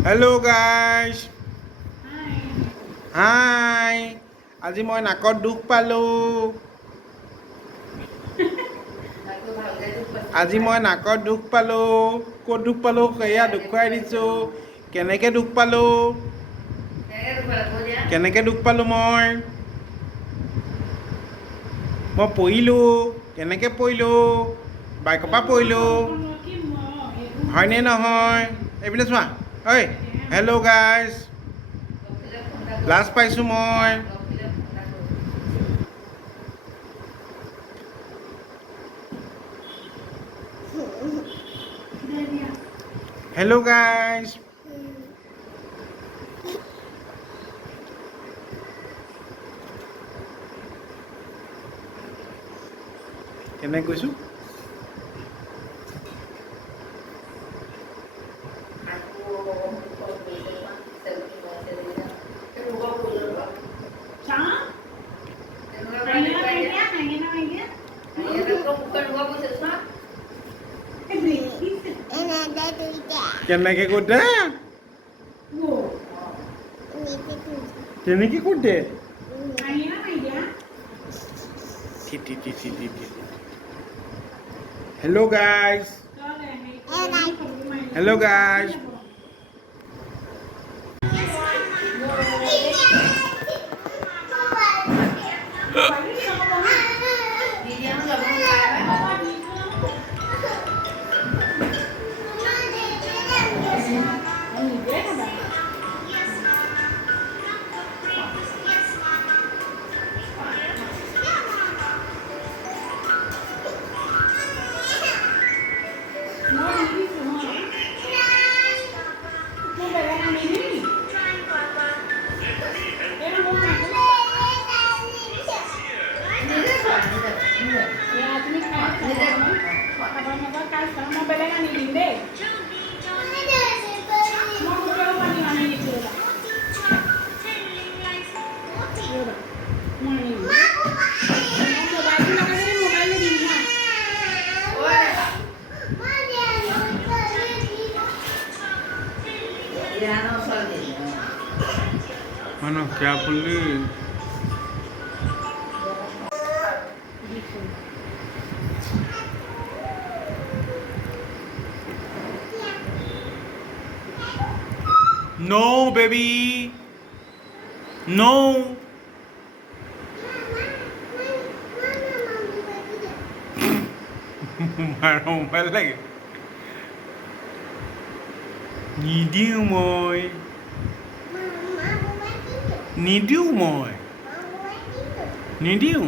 Hello guys. Hi. আজি মই নাকত দুখ পালোঁ। আজি মই নাকত দুখ পালোঁ। ক'ত দুখ পালোঁ সেয়া দেখুৱাই দিছোঁ। কেনেকৈ দুখ পালোঁ? কেনেকৈ দুখ পালোঁ মই পৰিলোঁ। কেনেকৈ পৰিলোঁ? বাইকৰ পৰা পৰিলোঁ। হয়নে নহয়? এইপিনে চোৱা। ঐ হেল্ল' গাইজ। লাজ পাইছোঁ মই। Hello' guys. কেনেকৈ কৈছোঁ? কেনেকৈ কোটে? কেনেকৈ কোটে? Hello guys. Hello guys. Mana carefully. No, baby. No. Marong balik. Nidiu moi. Nidiu moi. Nidiu.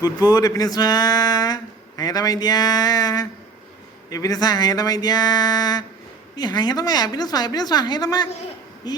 Put এইপিনে চোৱা হাঁহি এটা মাৰি দিয়া এইপিনে চা হাঁহি এটা মাৰি দিয়া ই হাঁহি এটা মাৰি এইপিনে চোৱা হাঁহি এটা মাৰ ই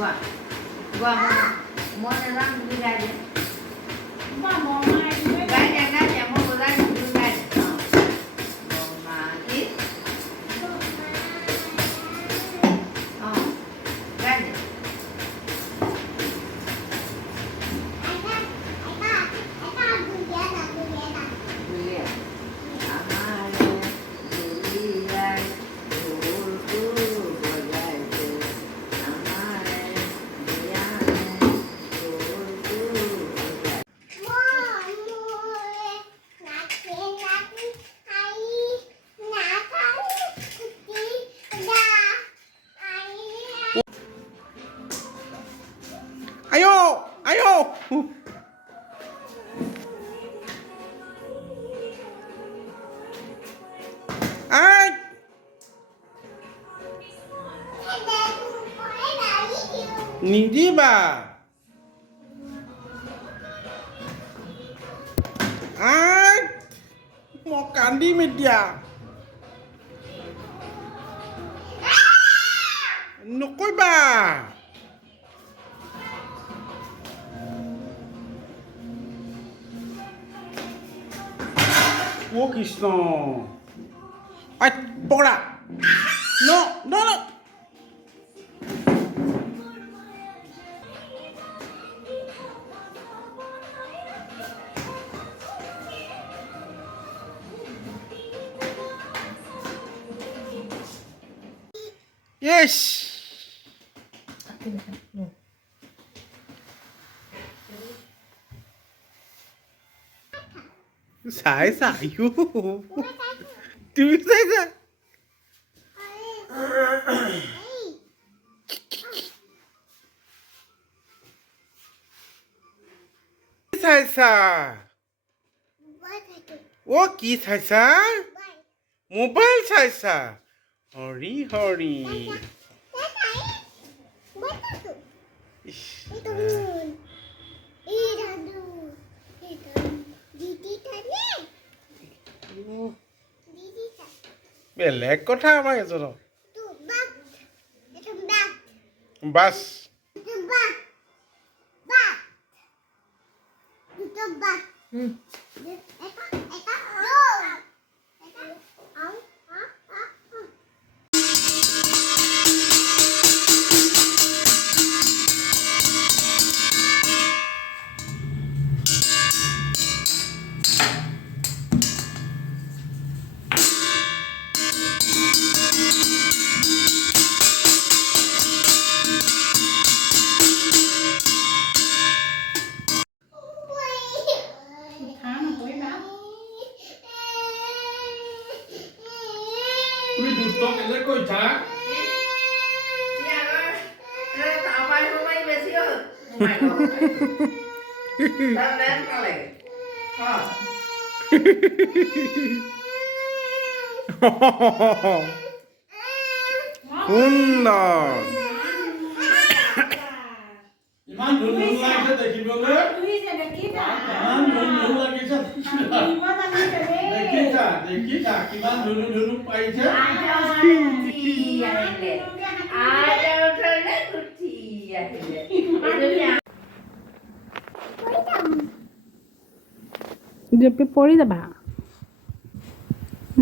Gua mau nerang dulu aja. Ba mau mai với Gaya mau nerang dulu aja. Mau mati. Oh, gaya. Iya. Amare, durian, dulku, bagaimana? Amare, durian, dulku, bagaimana? Ayo, ayo. Ai, Niji ba? Ai, mau kandi media. Nukoi ba? Oh Krishna. Ai, pokoknya. No, no, no. Yes. Sai sai you. Do you say that? Sai sai. What ki sai sai? Mobile sai sai. Hurry, hurry. Ish. বেলেগ কথা আমাৰ এজনৰ bus tháng cuối bác. Ui đụt to cái đấy coi chả. Tạo bài hôm nay về xíu. Mày có. Tao đến tao lại. সুন্দৰ ইমান ধুন ধুন লাগিছে দেখিবলৈ Tuy sẽ được kít à? ইমান ধুন ধুন লাগিছে Đi mất ăn đi về đi. দেখিছা কিমান ধুন ধুন পাইছে Dia pori dah bah.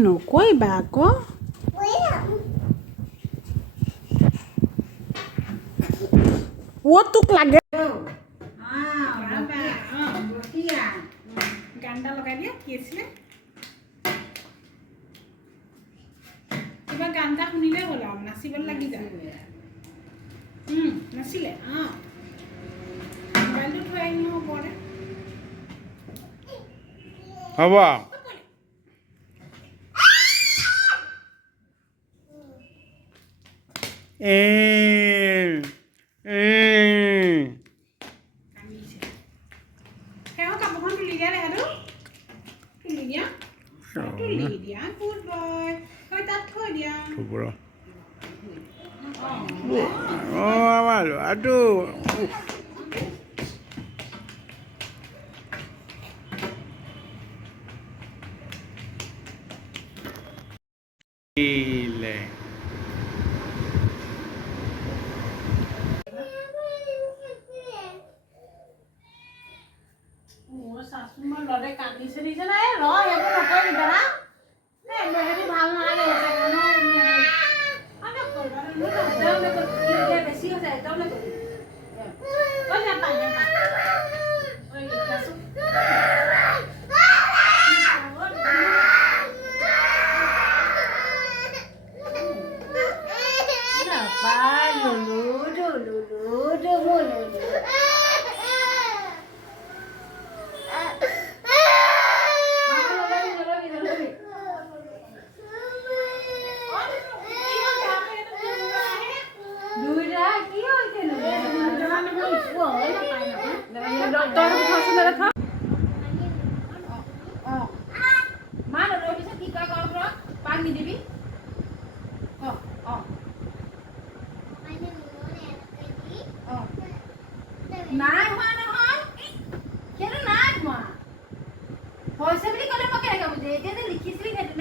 No koi bah ko. What tuk lagi? গানটা লগাই দিয়া কি আছিলে কিবা গানটা শুনিলে হ'ল আৰু নাচিবলৈ লাগি যায় নাছিলে মোবাইলটো থৈ আহিম ওপৰতে হ'ব সেও কাপোৰখন তুলি দিয়া দেখাটো তুলি দিয়া তুলি দিয়া গুড বয় তই তাত থৈ দিয়া আমাৰ ল'ৰাটো চাচোন মই লদে কান্দিছে দেখিছে না এই ৰ এইবোৰ নকৰিবি দাদা এই সেইটো ভাল নালাগে বেছি হৈছে একদম নকৰিবি ঐ নাপায় নাপায় ঐ চাচোন নাপায় লুলু নাই হোৱা নহয় সেইটো নাই হোৱা হৈছে বুলি ক'লে মই কেনেকৈ বুজি এতিয়া যে লিখিছিলি সেইটো